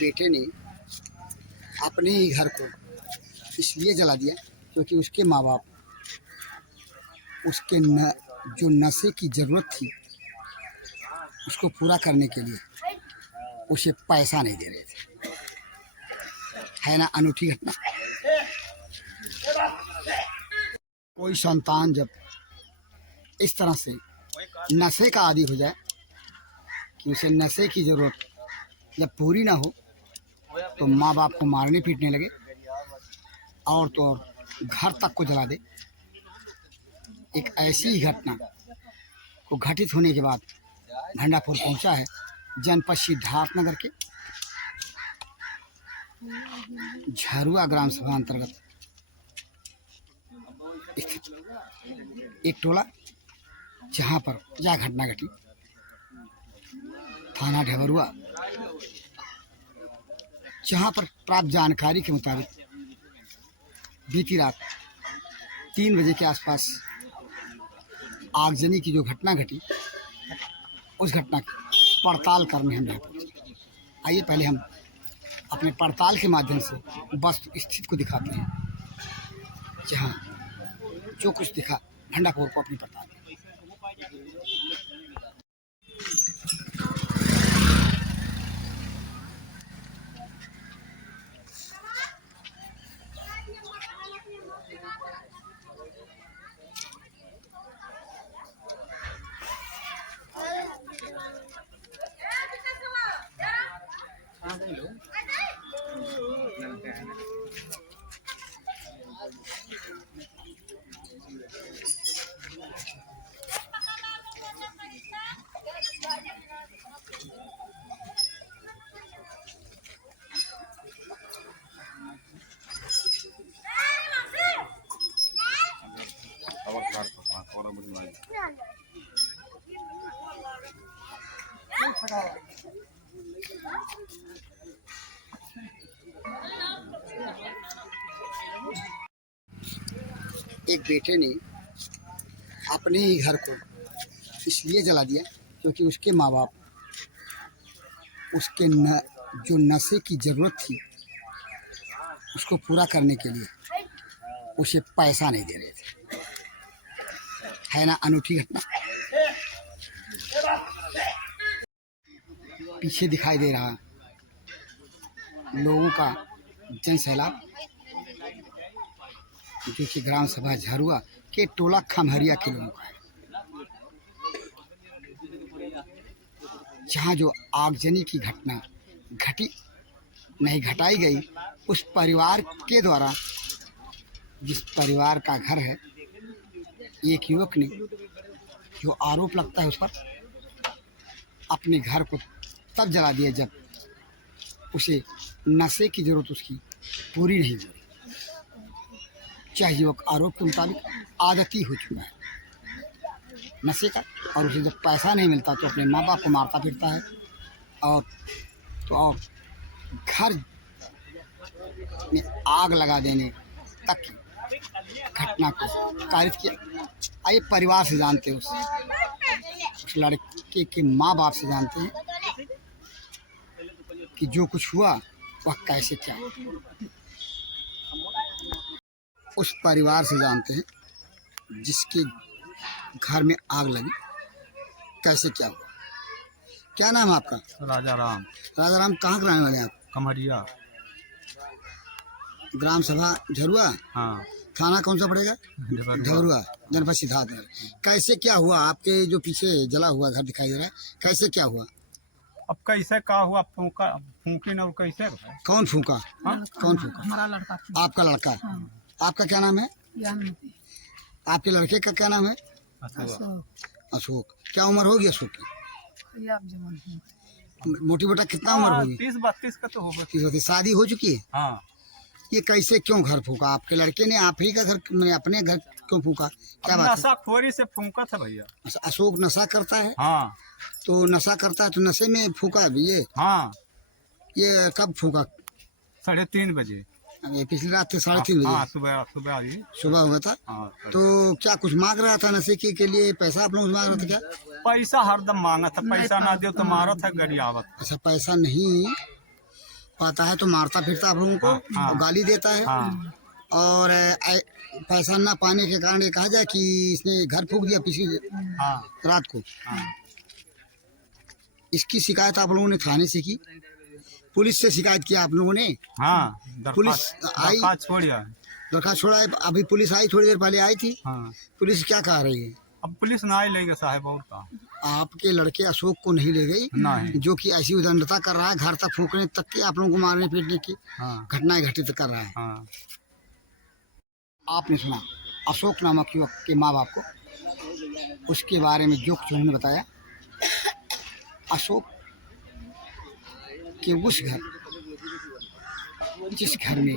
बेटे ने अपने ही घर को इसलिए जला दिया क्योंकि उसके माँ बाप उसके जो नशे की ज़रूरत थी उसको पूरा करने के लिए उसे पैसा नहीं दे रहे थे। है ना अनूठी घटना। कोई संतान जब इस तरह से नशे का आदी हो जाए कि उसे नशे की ज़रूरत जब पूरी ना हो तो माँ बाप को मारने पीटने लगे और तो और घर तक को जला दे। एक ऐसी ही घटना को घटित होने के बाद भंडापुर पहुंचा है जनपद सिद्धार्थनगर के झरुआ ग्राम सभा अंतर्गत स्थित एक टोला, जहां पर यह घटना घटी। थाना ढबरुआ, जहां पर प्राप्त जानकारी के मुताबिक बीती रात 3 बजे के आसपास आगजनी की जो घटना घटी, उस घटना की पड़ताल करने हम पहुंचे। आइए पहले हम अपने पड़ताल के माध्यम से वस्तु स्थिति को दिखाते हैं, जहां जो कुछ दिखा भंडापुर को अपनी पड़ताल। एक बेटे ने अपने ही घर को इसलिए जला दिया क्योंकि उसके माँ बाप उसके जो नशे की ज़रूरत थी उसको पूरा करने के लिए उसे पैसा नहीं दे रहे थे। है ना अनूठी घटना। पीछे दिखाई दे रहा लोगों का जनसैलाब, जो कि ग्राम सभा झरुआ के टोला खमहरिया के लोगों का है, जहाँ जो आगजनी की घटना घटाई गई उस परिवार के द्वारा, जिस परिवार का घर है। एक युवक ने जो आरोप लगता है उस पर, अपने घर को तब जला दिया जब उसे नशे की ज़रूरत उसकी पूरी नहीं हुई। चाहे युवक आरोप के मुताबिक आदती हो चुका है नशे का, और उसे जब पैसा नहीं मिलता तो अपने माँ बाप को मारता फिरता है और घर में आग लगा देने तक की घटना को कारित किया। आइए परिवार से जानते हैं, उस लड़के के माँ बाप से जानते हैं कि जो कुछ हुआ वह कैसे क्या। उस परिवार से जानते हैं जिसके घर में आग लगी, कैसे क्या हुआ। क्या नाम है आपका? राजा राम। राजा राम, कहाँ के रहने वाले हैं आप? कमरिया। ग्राम सभा झरुआ। हाँ। थाना कौन सा पड़ेगा? ढबरुआ, जनपद सिद्धार्थनगर। कैसे क्या हुआ? आपके जो पीछे जला हुआ घर दिखाई दे रहा है, कैसे क्या हुआ? अब कैसे का हुआ? फूंकी न कैसे? कौन फूंका? हाँ? कौन फूंका? हमारा लड़का। आपका लड़का? हाँ। आपका क्या नाम है? आपके लड़के का क्या नाम है? अशोक। क्या उम्र होगी अशोक की? मोटी मोटा कितना उम्र होगी? 30-32 का तो होगा। 30-32। शादी हो चुकी है? हाँ। ये कैसे क्यों घर फूका? आपके लड़के ने आप ही का घर, मैंने अपने घर क्यों फूका? क्या बात है? नशाखोरी से फूंका था भैया। अशोक नशा करता है? हाँ। तो नशा करता है तो नशे में फूका है ये? हाँ। ये कब फूका? 3:30 बजे। पिछली रात थे 3:30 बजे? हाँ, सुबह हुआ था। हाँ। तो क्या कुछ मांग रहा था नशे के लिए? पैसा आप लोग मांग रहा था क्या? पैसा हरदम मांगा था, पैसा ना दे तो मारा था गरियावत। अच्छा, पैसा नहीं, पाता है तो मारता फिरता आप लोगों को, हाँ, हाँ। और गाली देता है। हाँ और पैसा ना पाने के कारण ये कहा जाए कि इसने घर फूंक दिया पिछली हाँ रात को। हाँ। इसकी शिकायत आप लोगों ने थाने से की, पुलिस से शिकायत किया आप लोगों ने? हाँ पुलिस आई, दरखास्त छोड़िया। दरखास्त छोड़ा है? अभी पुलिस आई, थोड़ी देर पहले आई थी। हाँ पुलिस क्या कह रही है? अब पुलिस ना ही लेगा साहब और का। आपके लड़के अशोक को नहीं ले गई, नहीं। जो कि ऐसी उदंडता कर रहा है, घर तक फूंकने तक के, आप लोगों को मारने पीटने की हाँ घटनाएं घटित कर रहा है। हाँ। आपने सुना अशोक नामक युवक के माँ बाप को, उसके बारे में जो कुछ उन्होंने बताया। अशोक के उस घर, जिस घर में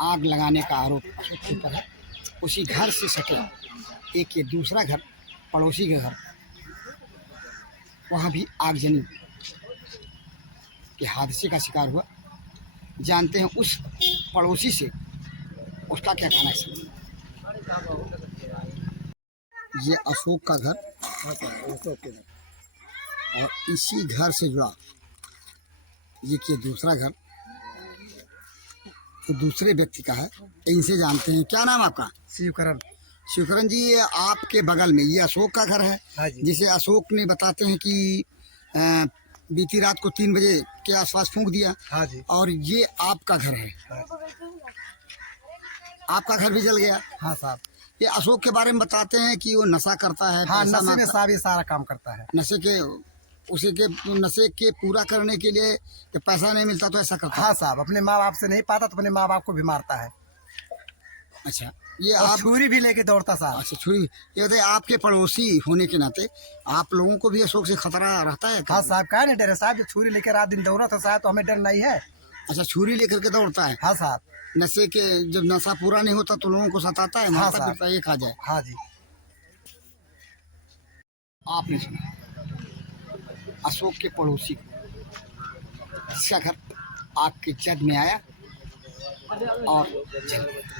आग लगाने का आरोप अशोक के ऊपर है, उसी घर से सटे एक ये दूसरा घर, पड़ोसी के घर, वहाँ भी आगजनी के हादसे का शिकार हुआ। जानते हैं उस पड़ोसी से उसका क्या कहना है। ये अशोक का घर, और इसी घर से जुड़ा ये कि दूसरा घर तो दूसरे व्यक्ति का है। इनसे जानते हैं। क्या नाम आपका? शिवकरण। शिवकरण जी, ये आपके बगल में ये अशोक का घर है, हाँ जी। जिसे अशोक ने बताते हैं कि बीती रात को 3 बजे के आसपास फूंक दिया। हाँ जी। और ये आपका घर है। हाँ, आपका घर भी जल गया। हाँ साहब। ये अशोक के बारे में बताते हैं कि वो नशा करता है। हाँ, पैसा नशे में मांगता- साहब ये सारा काम करता है। नशे के पूरा करने के लिए जब पैसा नहीं मिलता तो ऐसा करता है। हाँ साहब, अपने माँ बाप से नहीं पाता तो अपने माँ बाप को भी मारता है। अच्छा, ये और आप छुरी भी लेके दौड़ता साहब। अच्छा छुरी। ये बताइए, आपके पड़ोसी होने के नाते आप लोगों को भी अशोक से खतरा रहता है? हाँ साहब, क्या नहीं डरे साहब, जो छुरी लेके रात दिन दौड़ा था साहब तो हमें डर नहीं है। अच्छा, छुरी लेकर के दौड़ता है। हाँ साहब। नशे के जब नशा पूरा नहीं होता तो लोगों को सताता है, मारता साहब। पीटता है, ये कहा जाए। हाँ जी। आपने सुना अशोक के पड़ोसी को, जिसका घर आग के जद में आया और जल गया।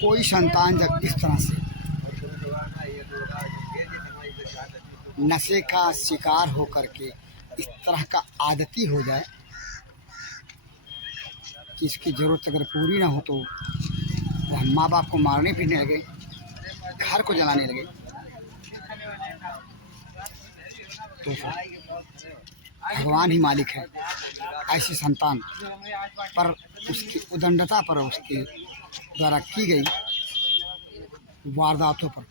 कोई संतान जब इस तरह से नशे का शिकार होकर के इस तरह का आदती हो जाए कि इसकी ज़रूरत अगर पूरी ना हो तो वह माँ बाप को मारने पीटने लगे, घर को जलाने लगे, तो भगवान ही मालिक है। ऐसी संतान पर, उसकी उदंडता पर, उसके द्वारा की गई वारदातों पर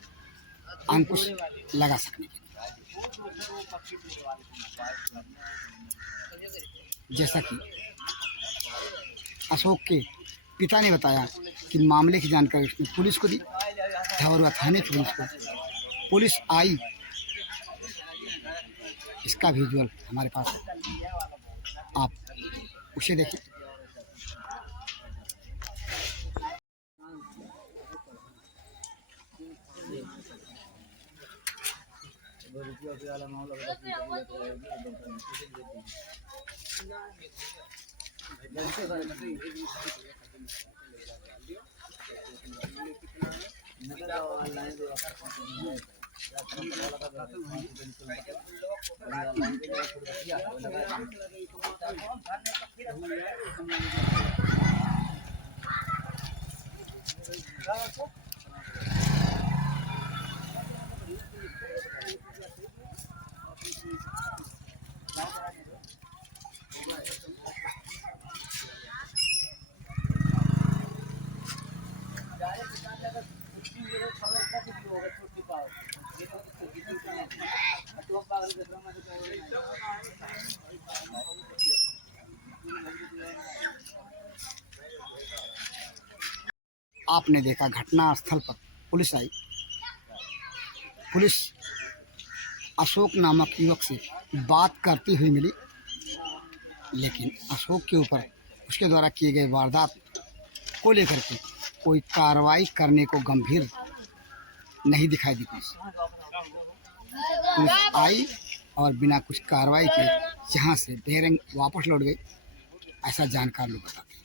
अंकुश लगा सकने के लिए। जैसा कि अशोक के पिता ने बताया कि मामले की जानकारी उसने पुलिस को दी, धवरुआ थाने पुलिस को। पुलिस आई, इसका विजुअल हमारे पास है, आप उसे देखें। आपने देखा घटना स्थल पर पुलिस आई। पुलिस अशोक नामक युवक से बात करती हुई मिली, लेकिन अशोक के ऊपर उसके द्वारा किए गए वारदात को लेकर के कोई कार्रवाई करने को गंभीर नहीं दिखाई दी। पुलिस आई और बिना कुछ कार्रवाई के जहाँ से बेरंग वापस लौट गई, ऐसा जानकार लोग बताते हैं।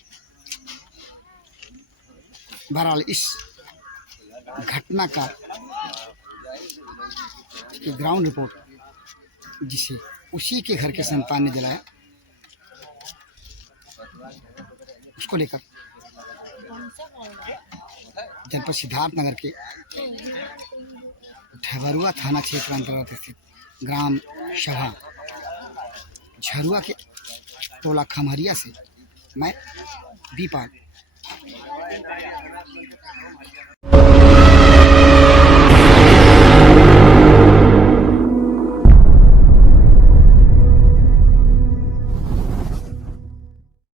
बहरहाल इस घटना का ग्राउंड रिपोर्ट जिसे उसी के घर के संतान ने जलाया, उसको लेकर जनपद सिद्धार्थनगर के ढबरुआ थाना क्षेत्र अंतर्गत स्थित ग्राम सभा झरुआ के टोला खमहरिया से मैं बीपाल।